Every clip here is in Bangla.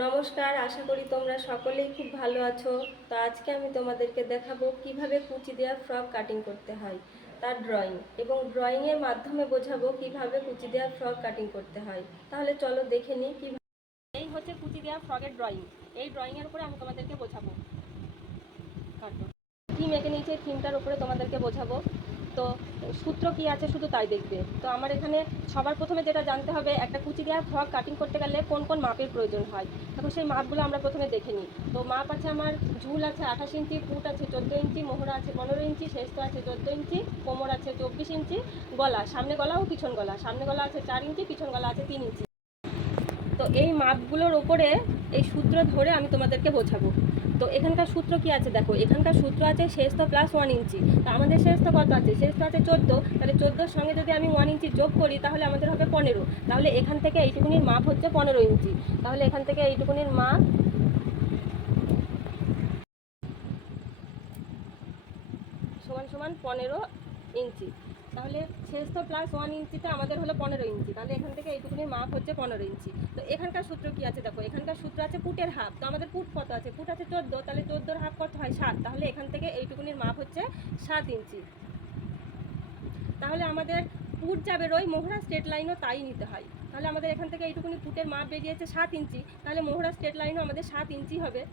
নমস্কার, আশা করি তোমরা সকলেই খুব ভালো আছো। তো আজকে আমি তোমাদেরকে দেখাবো কিভাবে কুচি দেওয়া ফ্রক কাটিং করতে হয়, তার ড্রয়িং, এবং ড্রয়িংয়ের মাধ্যমে বোঝাবো কিভাবে কুচি দেওয়া ফ্রক কাটিং করতে হয়। তাহলে চলো দেখে নিই কিভাবে। এই হচ্ছে কুচি দেওয়া ফ্রকের ড্রয়িং। এই ড্রয়িংয়ের উপরে আমি তোমাদেরকে বোঝাবো, থিম এঁকে নিয়েছি, থিমটার উপরে তোমাদেরকে বোঝাবো। তো সূত্র কি আছে শুধু তাই দেখবে। তো আমার এখানে সবার প্রথমে যেটা জানতে হবে, একটা কুচি দেওয়া ফ্রক কাটিং করতে গেলে কোন কোন মাপের প্রয়োজন হয়। তখন সেই মাপগুলো আমরা প্রথমে দেখে নিই। তো মাপ আছে, আমার ঝুল আছে 28 ইঞ্চি, ফুট আছে 14 ইঞ্চি, মোহরা আছে 15 ইঞ্চি, শেষতো আছে 14 ইঞ্চি, কোমর আছে 24 ইঞ্চি, গলা, সামনে গলা ও পিছন গলা, সামনে গলা আছে 4 ইঞ্চি, পিছন গলা আছে 3 ইঞ্চি। তো এই মাপগুলোর ওপরে এই সূত্র ধরে আমি তোমাদেরকে বোঝাবো। তো এখানকার সূত্র কি আছে দেখো, এখানকার সূত্র আছে শেষত প্লাস 1 ইঞ্চি। তো আমাদের শেষত কত আছে? শেষত আছে 14। তাহলে 14-র সঙ্গে যদি আমি 1 ইঞ্চি যোগ করি তাহলে আমাদের হবে 15। তাহলে এখান থেকে এইটুকুনির মাপ হচ্ছে 15 ইঞ্চি। তাহলে এখান থেকে এইটুকুনির মাপ সমান সমান 15 ইঞ্চি। তাহলে শেষতো প্লাস 1 ইঞ্চিতে আমাদের হলো 15 ইঞ্চি। তাহলে এখান থেকে এইটুকুনির মাপ হচ্ছে 15 ইঞ্চি। তো এখানকার সূত্র কি আছে দেখো, এখানকার সূত্র আছে ফুটের হাফ। তো আমাদের ফুট কত আছে? ফুট আছে 14। তাহলে 14-র হাফ কত হয়? 7। তাহলে এখান থেকে এইটুকুনির মাপ হচ্ছে 7 ইঞ্চি। তাহলে আমাদের ফুট যা বেরোয়, মোহরা স্ট্রেট লাইনও তাই নিতে হয়। তাহলে আমাদের এখান থেকে এইটুকুনি ফুটের মাপ বেরিয়েছে 7 ইঞ্চি। তাহলে মোহরা স্ট্রেট লাইনও আমাদের 7 ইঞ্চি হবে।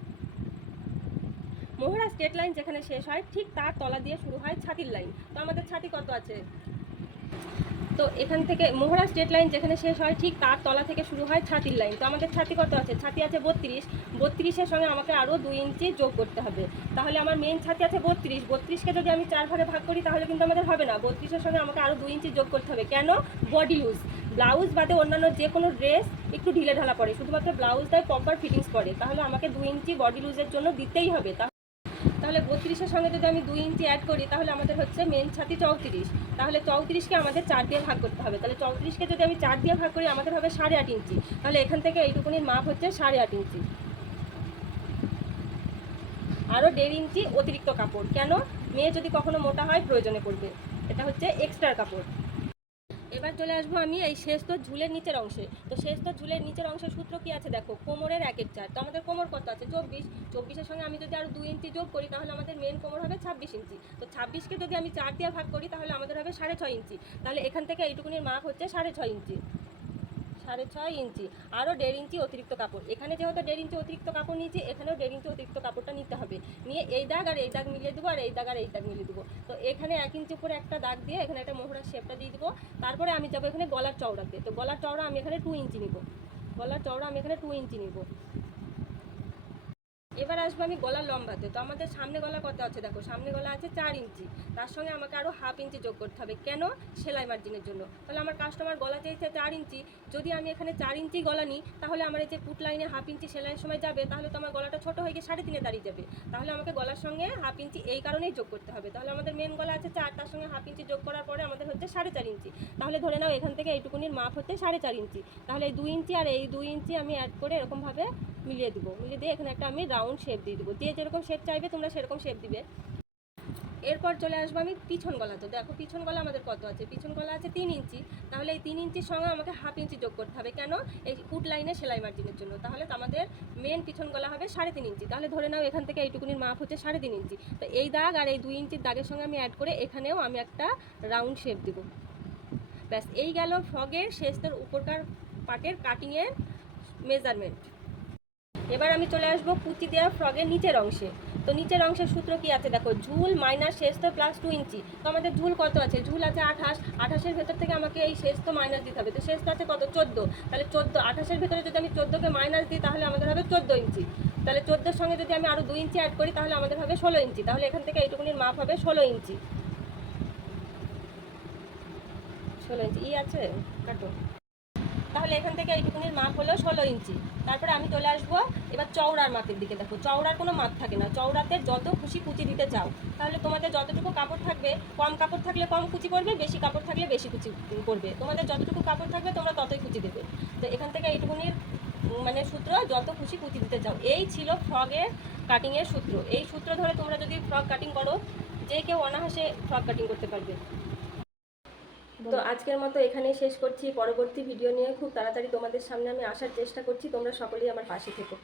মোহরা স্ট্রেট লাইন যেখানে শেষ হয় ঠিক তার তলা দিয়ে শুরু হয় ছাতির লাইন। তো আমাদের ছাতি কত আছে? তো এখান থেকে মোহরা স্ট্রেট লাইন যেখানে শেষ হয় ঠিক তার তলা থেকে শুরু হয় ছাতির লাইন। তো আমাদের ছাতি কত আছে? ছাতি আছে 32। 32-এর সঙ্গে আমাকে আরও 2 ইঞ্চি যোগ করতে হবে। তাহলে আমার মেন ছাতি আছে 32। 32কে যদি আমি 4 ভাগে ভাগ করি তাহলে কিন্তু আমাদের হবে না। 32-এর সঙ্গে আমাকে আরও 2 ইঞ্চি যোগ করতে হবে। কেন? Body loose. ব্লাউজ বাদে অন্যান্য যে কোনো ড্রেস একটু ঢিলে ঢালা পড়ে, শুধুমাত্র ব্লাউজটাই প্রপার ফিটিংস পড়ে। তাহলে আমাকে 2 ইঞ্চি বডি লুজের জন্য দিতেই হবে। তাহলে 32-এর সঙ্গে যদি আমি 2 ইঞ্চি অ্যাড করি তাহলে আমাদের হচ্ছে মেন ছাতি 34। তাহলে 34কে আমাদের 4 দিয়ে ভাগ করতে হবে। তাহলে 34কে যদি আমি 4 দিয়ে ভাগ করি আমাদের হবে 8.5 ইঞ্চি। তাহলে এখান থেকে এইটুকুনির মাপ হচ্ছে 8.5 ইঞ্চি। আরও 1.5 ইঞ্চি অতিরিক্ত কাপড়। কেন? মেয়ে যদি কখনো মোটা হয় প্রয়োজনে পড়বে। এটা হচ্ছে এক্সট্রা কাপড়। এবার চলে আসবো আমি এই শেষতো ঝুলের নিচের অংশে। তো শেষতো ঝুলের নিচের অংশের সূত্র কি আছে দেখো, কোমরের 1/4। তো আমাদের কোমর কত আছে? 24। 24-এর সঙ্গে আমি যদি আরও 2 ইঞ্চি যোগ করি তাহলে আমাদের মেন কোমর হবে 26 ইঞ্চি। তো 26কে যদি আমি 4 দিয়ে ভাগ করি তাহলে আমাদের হবে 6.5 ইঞ্চি। তাহলে এখান থেকে এইটুকুনির মাপ হচ্ছে 6.5 ইঞ্চি। 6.5 ইঞ্চি। আরও 1.5 ইঞ্চি অতিরিক্ত কাপড়। এখানে যেহেতু 1.5 ইঞ্চি অতিরিক্ত কাপড় নিয়েছি, এখানেও 1.5 ইঞ্চি অতিরিক্ত কাপড়টা নিতে হবে। নিয়ে এই দাগ আর এই দাগ মিলিয়ে দেবো, আর এই দাগ আর এই দাগ মিলিয়ে দেবো। তো এখানে 1 ইঞ্চি উপরে একটা দাগ দিয়ে এখানে একটা মোহরার শেপটা দিয়ে দেবো। তারপরে আমি যাবো এখানে গলার চওড়াতে। তো গলার চওড়া আমি এখানে 2 ইঞ্চি নিব। গলার চওড়া আমি এখানে 2 ইঞ্চি নিব। এবার আসবো আমি গলার লম্বাতে। তো আমাদের সামনে গলা কত আছে দেখো, সামনে গলা আছে 4 ইঞ্চি। তার সঙ্গে আমাকে আরও হাফ ইঞ্চি যোগ করতে হবে। কেন? সেলাই মার্জিনের জন্য। তাহলে আমার কাস্টমার গলা চাইছে 4 ইঞ্চি। যদি আমি এখানে 4 ইঞ্চি গলা নিই তাহলে আমার এই যে ফুট লাইনে হাফ ইঞ্চি সেলাইয়ের সময় যাবে, তাহলে তো আমার গলাটা ছোটো হয়ে গিয়ে 3.5-এ দাঁড়িয়ে যাবে। তাহলে আমাকে গলার সঙ্গে হাফ ইঞ্চি এই কারণেই যোগ করতে হবে। তাহলে আমাদের মেন গলা আছে 4, তার সঙ্গে হাফ ইঞ্চি যোগ করার পরে আমাদের হচ্ছে 4.5 ইঞ্চি। তাহলে ধরে নাও এখান থেকে এইটুকুনির মাপ হচ্ছে 4.5 ইঞ্চি। তাহলে এই 2 ইঞ্চি আর এই 2 ইঞ্চি আমি অ্যাড করে এরকমভাবে মিলিয়ে দেবো। মিলিয়ে দিয়ে এখানে একটা আমি রাউন্ড শেপ দিয়ে দেবো। যে যেরকম শেপ চাইবে তোমরা সেরকম শেপ দিবে। এরপর চলে আসবো আমি পিছন গলা। তো দেখো পিছন গলা আমাদের কত আছে? পিছন গলা আছে 3 ইঞ্চি। তাহলে এই 3 ইঞ্চির সঙ্গে আমাকে হাফ ইঞ্চি যোগ করতে হবে। কেন? এই ফুট লাইনে সেলাই মার্জিনের জন্য। তাহলে আমাদের মেন পিছন গলা হবে 3.5 ইঞ্চি। তাহলে ধরে নাও এখান থেকে এইটুকুনির মাপ হচ্ছে 3.5 ইঞ্চি। তো এই দাগ আর এই 2 ইঞ্চির দাগের সঙ্গে আমি অ্যাড করে এখানেও আমি একটা রাউন্ড শেপ দেবো। ব্যাস, এই গেল ফ্রগের শেষের উপরকার পার্টের কাটিংয়ের মেজারমেন্ট। এবার আমি চলে আসবো কুচি দেওয়া ফ্রগের নিচের অংশে। তো নিচের অংশের সূত্র কি আছে দেখো, ঝুল মাইনাস শেষতো প্লাস 2 ইঞ্চি। তো আমাদের ঝুল কত আছে? ঝুল আছে 28। 28-এর ভেতর থেকে আমাকে এই শেষতো মাইনাস দিতে হবে। তো শেষতো আছে কত? 14। তাহলে 14, 28-এর ভেতরে যদি আমি 14কে মাইনাস দিই তাহলে আমাদের হবে 14 ইঞ্চি। তাহলে 14-এর সঙ্গে যদি আমি আরও 2 ইঞ্চি অ্যাড করি তাহলে আমাদের হবে 16 ইঞ্চি। তাহলে এখান থেকে এইটুকুনির মাপ হবে 16 ইঞ্চি। 16 ইঞ্চি ই আছে, কাটো। তাহলে এখান থেকে এইটুকুনির মাপ হলো 16 ইঞ্চি। তারপরে আমি চলে আসবো এবার চওড়ার মাপের দিকে। দেখো চওড়ার কোনো মাপ থাকে না, চওড়াতে যত খুশি কুচি দিতে চাও। তাহলে তোমাদের যতটুকু কাপড় থাকবে, কম কাপড় থাকলে কম কুচি করবে, বেশি কাপড় থাকলে বেশি কুচি করবে। তোমাদের যতটুকু কাপড় থাকবে তোমরা ততই কুচি দেবে। তো এখান থেকে এইটুকুনির মানে সূত্র, যত খুশি কুচি দিতে চাও। এই ছিল ফ্রগের কাটিংয়ের সূত্র। এই সূত্র ধরে তোমরা যদি ফ্রক কাটিং করো, যে কেউ অনায়াসে ফ্রক কাটিং করতে পারবে। তো আজকের মতো এখানেই শেষ করছি। পরবর্তী ভিডিও নিয়ে খুব তাড়াতাড়ি তোমাদের সামনে আমি আসার চেষ্টা করছি। তোমরা সকলেই আমার পাশে থেকো।